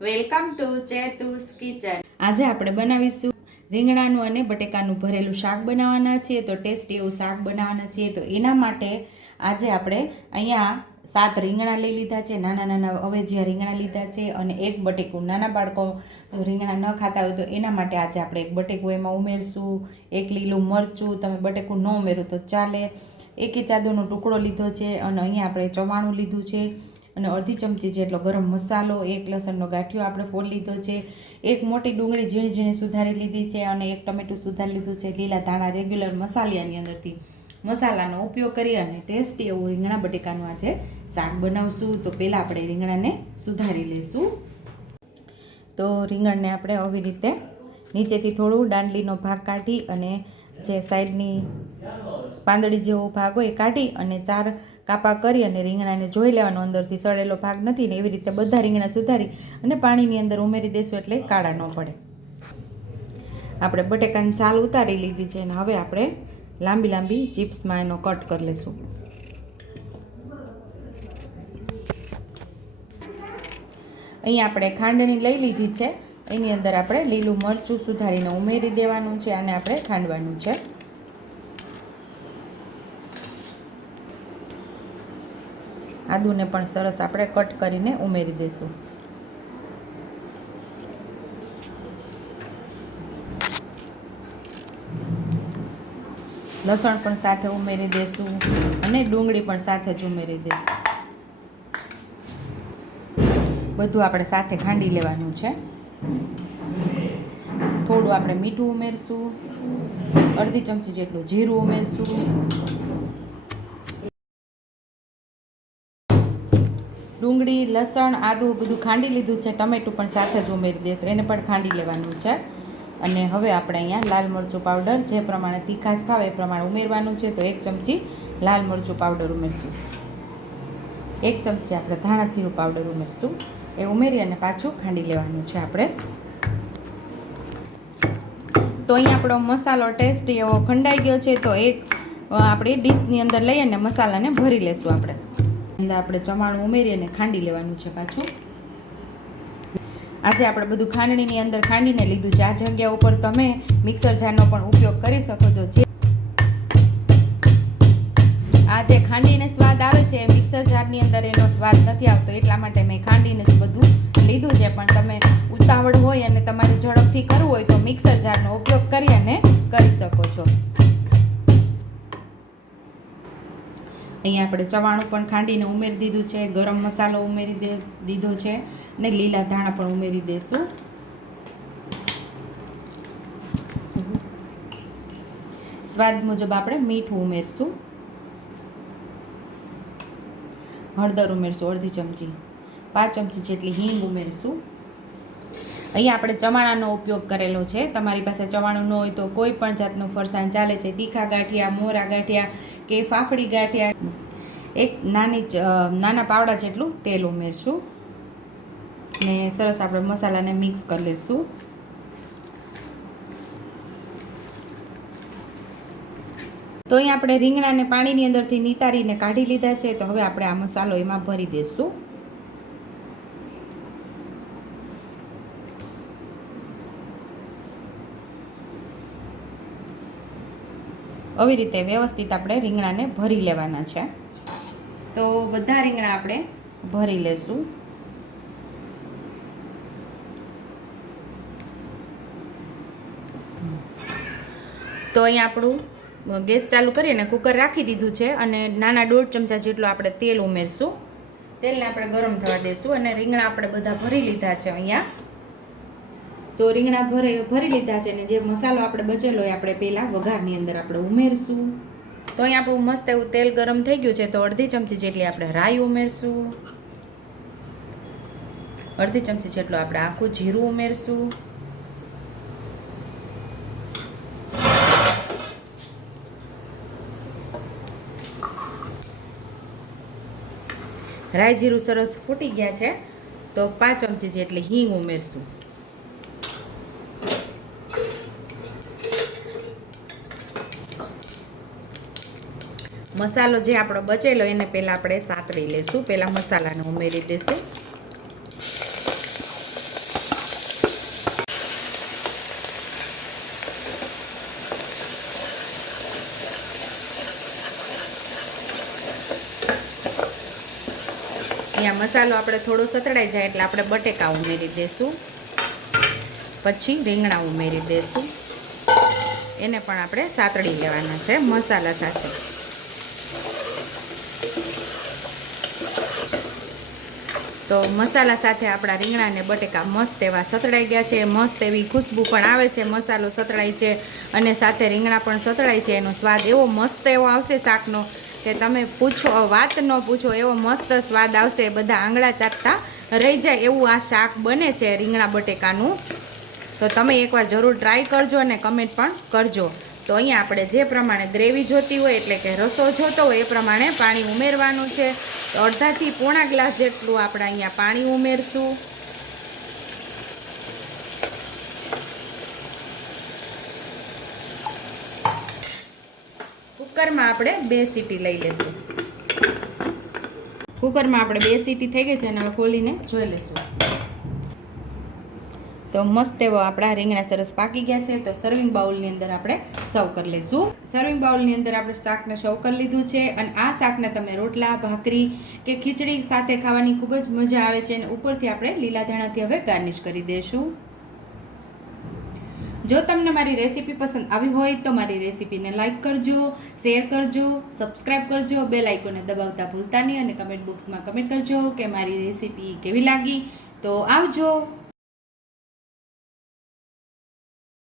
Welcome to ચેતુસ kitchen. આજે આપણે બનાવીશું રીંગણાનું અને બટેકાનું ભરેલું શાક બનાવવાના છીએ। તો ટેસ્ટી એવું શાક બનાવવાના છીએ। તો એના માટે આજે આપણે અહીંયા 7 રીંગણા લઈ લીધા છે, નાના નાના અવેજીયા રીંગણા લીધા છે અને એક બટેકું। નાના બાળકો રીંગણા ન ખાતા હોય તો એના માટે આજે આપણે એક બટેકું એમાં ઉમેરશું, એક લીલું મરચું, તમે બટેકું ન ઉમેરો તો ચાલે, એક ઇંચ ટુકડો લીધો છે અને અહીંયા આપણે ચવાણું લીધું છે અને અડધી ચમચી જેટલો ગરમ મસાલો, એક લસણનો ગાંઠિયો આપણે ફોડ લીધો છે, એક મોટી ડુંગળી ઝીણી ઝીણી સુધારી લીધી છે અને એક ટમેટું સુધારી લીધું છે। લીલા ધાણા રેગ્યુલર મસાલાની અંદરથી મસાલાનો ઉપયોગ કરી અને ટેસ્ટી એવું રીંગણા બટેકાનું આજે શાક બનાવશું। તો પહેલાં આપણે રીંગણાને સુધારી લઈશું। તો રીંગણને આપણે આવી રીતે નીચેથી થોડું દાંડલીનો ભાગ કાઢી અને જે સાઈડની પાંદડી જેવો ભાગ હોય એ કાઢી અને 4 કાપા કરી અને રીંગણાને જોઈ લેવાનો અંદરથી સડેલો ભાગ નથી ને એવી રીતે બધા રીંગણા સુધારી અને પાણીની અંદર ઉમેરી દઈશું એટલે કાળા ન પડે। આપણે બટેકાની છાલ ઉતારી લીધી છે અને હવે આપણે લાંબી લાંબી ચિપ્સમાં એનો કટ કરી લઈશું। અહીંયા આપણે ખાંડણી લઈ લીધી છે, એની અંદર આપણે લીલું મરચું સુધારીને ઉમેરી દેવાનું છે અને આપણે ખાંડવાનું છે। આદુને પણ સરસ આપણે કટ કરીને ઉમેરી દઈશું। લસણ પણ સાથે ઉમેરી દઈશું અને ડુંગળી પણ સાથે જ ઉમેરી દઈશું। બધું આપણે સાથે ખાંડી લેવાનું છે। થોડું આપણે મીઠું ઉમેરશું, અડધી ચમચી જેટલું જીરું ઉમેરશું, ડુંગળી, લસણ, આદું બધું ખાંડી લીધું છે, ટમેટું પણ સાથે જ ઉમેરી દઈશું, એને પણ ખાંડી લેવાનું છે। અને હવે આપણે અહીંયા લાલ મરચું પાવડર જે પ્રમાણે તીખાશ ભાવે એ પ્રમાણે ઉમેરવાનું છે। તો 1 ચમચી લાલ મરચું પાવડર ઉમેરશું, 1 ચમચી આપણે ધાણા જીરું પાવડર ઉમેરશું, એ ઉમેરી અને પાછું ખાંડી લેવાનું છે આપણે। તો અહીંયા આપણો મસાલો ટેસ્ટી એવો ખંડાઈ ગયો છે। તો એક આપણી ડીશની અંદર લઈ અને મસાલાને ભરી લેશું। આપણે ચવાણું ઉમેરી અને ખાંડી લેવાનું છે પાછું। આજે આપણે બધું ખાંડણીની અંદર ખાંડીને લીધું છે। આ જગ્યા ઉપર તમે મિક્સર જારનો પણ ઉપયોગ કરી શકો છો। આ જે ખાંડીને સ્વાદ આવે છે એ મિક્સર જારની અંદર એનો સ્વાદ નથી આવતો, એટલા માટે મેં ખાંડીને જ બધું લીધું છે। પણ તમે ઉતાવળ હોય અને તમારે ઝડપથી કરવું હોય તો મિક્સર જારનો ઉપયોગ કરી અને કરી શકો છો। અહીંયા આપણે ચવાણું પણ ખાંડીને ઉમેરી દીધું છે, ગરમ મસાલો ઉમેરી દીધો છે અને લીલા ધાણા પણ ઉમેરી દઈશું। સ્વાદ મુજબ આપણે મીઠું ઉમેરશું, હળદર ઉમેરશું અડધી ચમચી, 5 ચમચી જેટલી હિંગ ઉમેરશું। અહીંયા આપણે ચવાણાનો ઉપયોગ કરેલો છે, તમારી પાસે ચવાણું ન હોય તો કોઈ પણ જાતનું ફરસાણ ચાલે છે। તીખા ગાંઠિયા, મોરા ગાંઠિયા કે ફાફડી ગાંઠિયા। એક નાના પાવડા જેટલું તેલ ઉમેરશું ને સરસ આપણે મસાલાને મિક્સ કરી લઈશું। તો અહીં આપણે રીંગણાને પાણીની અંદરથી નિતારીને કાઢી લીધા છે। તો હવે આપણે આ મસાલો એમાં ભરી દઈશું। આવી રીતે વ્યવસ્થિત આપણે રીંગણાને ભરી લેવાના છે। તો બધા રીંગણા આપણે ભરી લેશું। તો અહીં આપણું ગેસ ચાલુ કરી અને કુકર રાખી દીધું છે અને નાના 1.5 ચમચા જેટલું આપણે તેલ ઉમેરશું। તેલને આપણે ગરમ થવા દઈશું અને રીંગણા આપણે બધા ભરી લીધા છે અહીંયા। તો રીંગણા ભરી લીધા છે અને જે મસાલો આપણે બચેલો એ આપણે પહેલાં વઘારની અંદર આપણે ઉમેરશું। તો અહીં આપણું મસ્ત એવું તેલ ગરમ થઈ ગયું છે। તો અડધી ચમચી જેટલી આપણે રાઈ ઉમેરશું, અડધી ચમચી જેટલું આપણે આખું જીરું ઉમેરશું, રાઈ જીરું સરસ ફૂટી ગયા છે તો 5 ચમચી જેટલી હિંગ ઉમેરશું। મસાલો જે આપણો બચેલો એને પહેલાં આપણે સાતળી લઈશું। પહેલાં મસાલાને ઉમેરી દઈશું। મસાલો આપણે થોડો સતળાઈ જાય એટલે આપણે બટેકા ઉમેરી દઈશું, પછી રીંગણા ઉમેરી દઈશું. એને પણ આપણે સાતળી લેવાના છે મસાલા સાથે. તો મસાલા સાથે આપણા રીંગણા અને બટેકા મસ્ત એવા સતળાઈ ગયા છે. મસ્ત એવી ખુશ્બુ પણ આવે છે, મસાલો સતળાય છે અને સાથે રીંગણા પણ સતળાય છે. એનો સ્વાદ એવો મસ્ત એવો આવશે શાકનો કે તમે પૂછો વાત ન પૂછો, એવો મસ્ત સ્વાદ આવશે. બધા આંગળા ચાટતા રહી જાય એવું આ શાક બને છે રીંગણા બટેકાનું. તો તમે એકવાર જરૂર ટ્રાય કરજો અને કમેન્ટ પણ કરજો. તો અહીંયા આપણે જે પ્રમાણે ગ્રેવી જોતી હોય એટલે કે રસો જોતો હોય એ પ્રમાણે પાણી ઉમેરવાનું છે. તો અડધાથી પોણા ગ્લાસ જેટલું આપણે અહીંયા પાણી ઉમેરશું. કુકરમાં આપણે 2 સીટી લઈ લેશું. કુકરમાં આપણે 2 સીટી થઈ ગઈ છે અને હવે ખોલીને જોઈ લેશું. તો મસ્ત એવો આપણા રીંગણા સરસ પાકી ગયા છે. તો સર્વિંગ બાઉલની અંદર આપણે સર્વ કરી લઈશું. સર્વિંગ બાઉલની અંદર આપણે શાકને સર્વ કરી લીધું છે અને આ શાકને તમે રોટલા, ભાખરી કે ખીચડી સાથે ખાવાની ખૂબ જ મજા આવે છે. અને ઉપરથી આપણે લીલા ધાણાથી હવે ગાર્નિશ કરી દઈશું. જો તમને મારી રેસીપી પસંદ આવી હોય તો મારી રેસીપીને લાઇક કરજો, શેર કરજો, સબસ્ક્રાઈબ કરજો, બેલ આઇકોનને દબાવતા ભૂલતા નહીં અને કમેન્ટ બોક્સમાં કમેન્ટ કરજો કે મારી રેસીપી કેવી લાગી. તો આવજો.